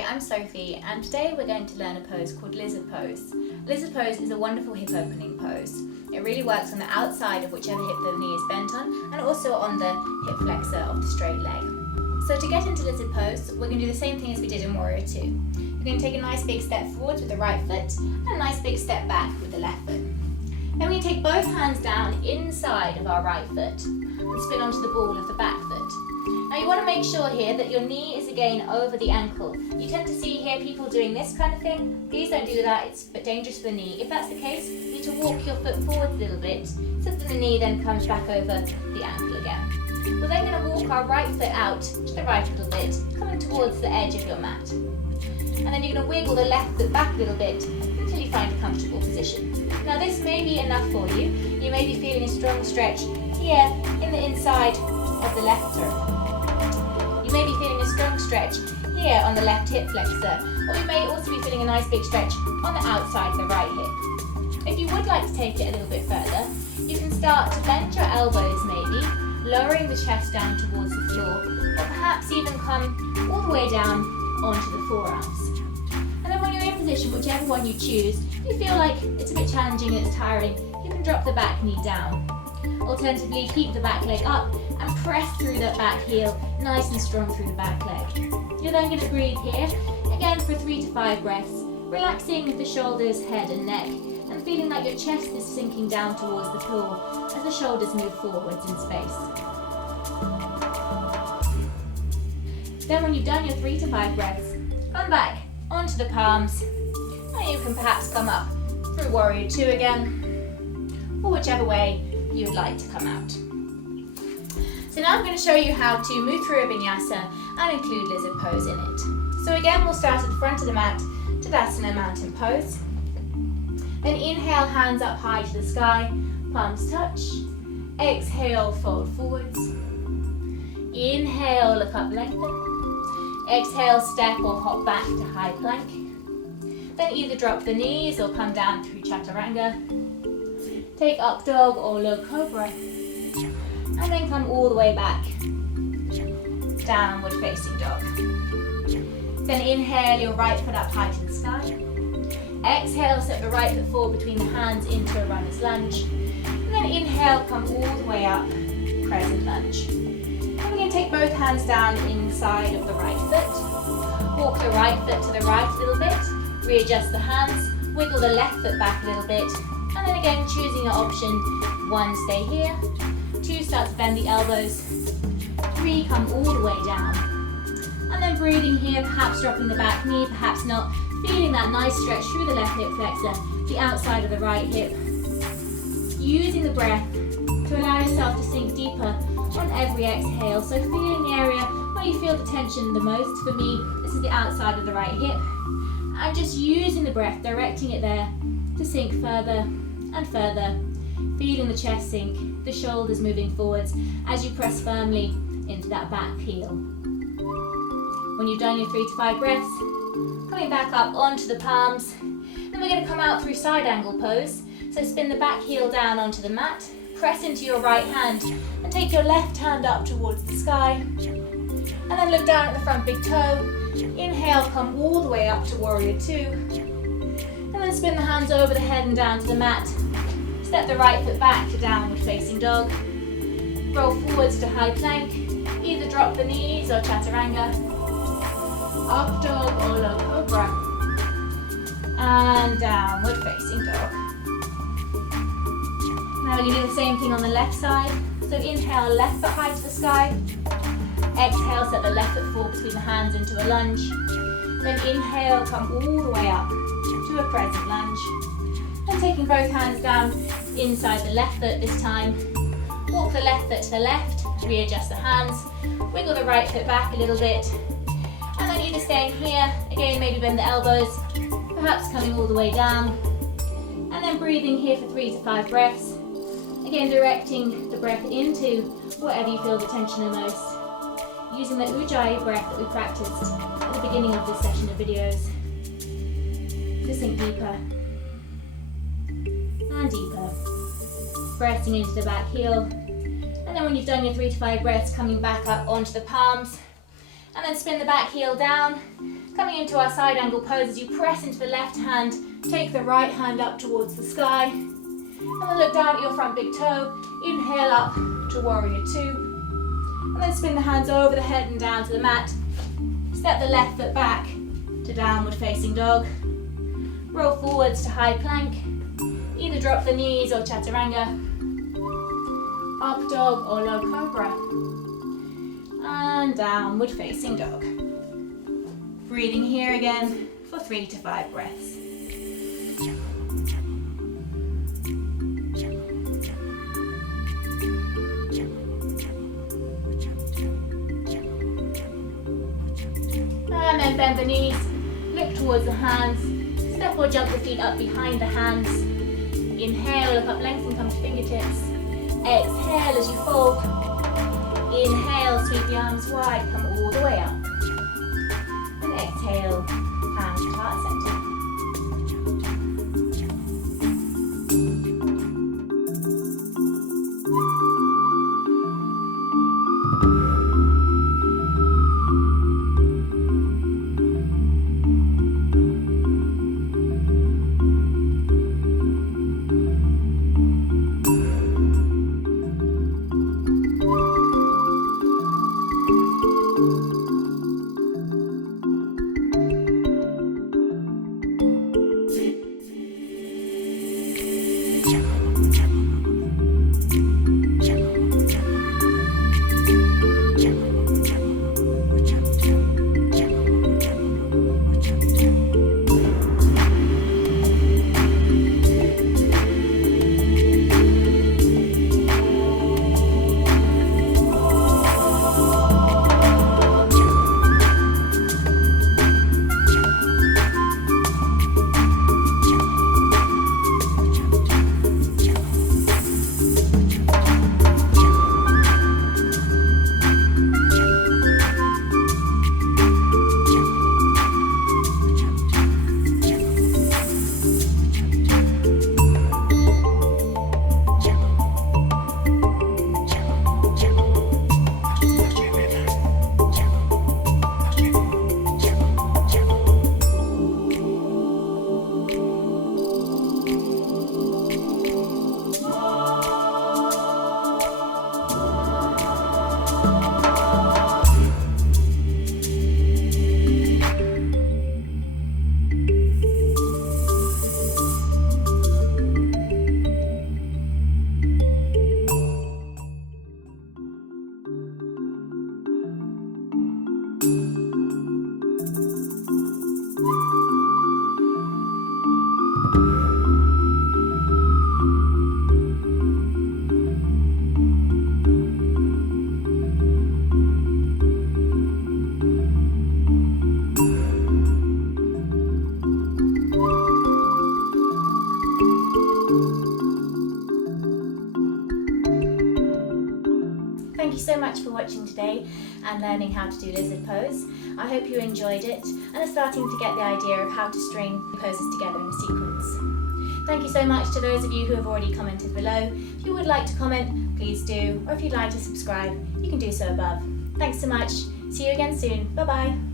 Hi, I'm Sophie, and today we're going to learn a pose called lizard pose. Lizard pose is a wonderful hip opening pose. It really works on the outside of whichever hip the knee is bent on, and also on the hip flexor of the straight leg. So to get into lizard pose, we're going to do the same thing as we did in Warrior 2. We're going to take a nice big step forward with the right foot, and a nice big step back with the left foot. Then we're going to take both hands down inside of our right foot, and spin onto the ball of the back foot. Now you want to make sure here that your knee is again over the ankle. You tend to see here people doing this kind of thing. Please don't do that, it's dangerous for the knee. If that's the case, you need to walk your foot forward a little bit so that the knee then comes back over the ankle again. We're then going to walk our right foot out to the right a little bit, coming towards the edge of your mat. And then you're going to wiggle the left foot back a little bit until you find a comfortable position. Now this may be enough for you. You may be feeling a strong stretch here in the inside of the left turf. You may be feeling a strong stretch here on the left hip flexor, or you may also be feeling a nice big stretch on the outside of the right hip. If you would like to take it a little bit further, you can start to bend your elbows maybe, lowering the chest down towards the floor, or perhaps even come all the way down onto the forearms. And then when you're in position, whichever one you choose, if you feel like it's a bit challenging and it's tiring, you can drop the back knee down. Alternatively, keep the back leg up and press through that back heel nice and strong through the back leg. You're then going to breathe here, again for 3 to 5 breaths, relaxing the shoulders, head and neck, and feeling like your chest is sinking down towards the floor as the shoulders move forwards in space. Then when you've done your 3 to 5 breaths, come back onto the palms, and you can perhaps come up through Warrior 2 again, or whichever way you would like to come out. So now I'm going to show you how to move through a Vinyasa and include lizard pose in it. So again, we'll start at the front of the mat, Tadasana mountain pose. Then inhale, hands up high to the sky, palms touch. Exhale, fold forwards. Inhale, look up, lengthen. Exhale, step or hop back to high plank. Then either drop the knees or come down through Chaturanga. Take up dog or low cobra. And then come all the way back, downward facing dog. Then inhale your right foot up high to the sky. Exhale, step the right foot forward between the hands into a runner's lunge. And then inhale, come all the way up, crescent lunge. And we're going to take both hands down inside of the right foot. Walk the right foot to the right a little bit. Readjust the hands, wiggle the left foot back a little bit. And then again, choosing your option. 1, stay here. 2, start to bend the elbows. 3, come all the way down. And then breathing here, perhaps dropping the back knee, perhaps not. Feeling that nice stretch through the left hip flexor, the outside of the right hip. Using the breath to allow yourself to sink deeper on every exhale. So feeling the area where you feel the tension the most. For me, this is the outside of the right hip. And just using the breath, directing it there to sink further and further. Feeling the chest sink, the shoulders moving forwards as you press firmly into that back heel. When you've done your 3 to 5 breaths, coming back up onto the palms, then we're going to come out through side angle pose. So spin the back heel down onto the mat, press into your right hand and take your left hand up towards the sky. And then look down at the front big toe. Inhale, come all the way up to Warrior 2. And then spin the hands over the head and down to the mat. Step the right foot back to downward facing dog. Roll forwards to high plank. Either drop the knees or Chaturanga. Up dog or low cobra. And downward facing dog. Now we're going to do the same thing on the left side. So inhale, left foot high to the sky. Exhale, step the left foot forward between the hands into a lunge. Then inhale, come all the way up to a crescent lunge. And taking both hands down inside the left foot this time. Walk the left foot to the left, readjust the hands, wiggle the right foot back a little bit. And then either staying here, again maybe bend the elbows, perhaps coming all the way down. And then breathing here for 3 to 5 breaths. Again directing the breath into wherever you feel the tension the most. Using the Ujjayi breath that we practiced at the beginning of this session of videos. To sink deeper. And deeper, pressing into the back heel, and then when you've done your 3 to 5 breaths, coming back up onto the palms, and then spin the back heel down, Coming into our side angle pose, as you press into the left hand, take the right hand up towards the sky, and then look down at your front big toe. Inhale up to warrior two, and then spin the hands over the head and down to the mat. Step the left foot back to downward facing dog. Roll forwards to high plank. Either drop the knees or chaturanga. Up dog or low cobra. And downward facing dog. Breathing here again for 3 to 5 breaths. And then bend the knees, look towards the hands, step or jump the feet up behind the hands. Inhale, look up, lengthen, come to fingertips. Exhale as you fold. Inhale, sweep the arms wide, come all the way up. And exhale, hands to heart center. Thank you so much for watching today and learning how to do lizard pose. I hope you enjoyed it and are starting to get the idea of how to string poses together in a sequence. Thank you so much to those of you who have already commented below. If you would like to comment, please do, or if you'd like to subscribe, you can do so above. Thanks so much. See you again soon. Bye bye.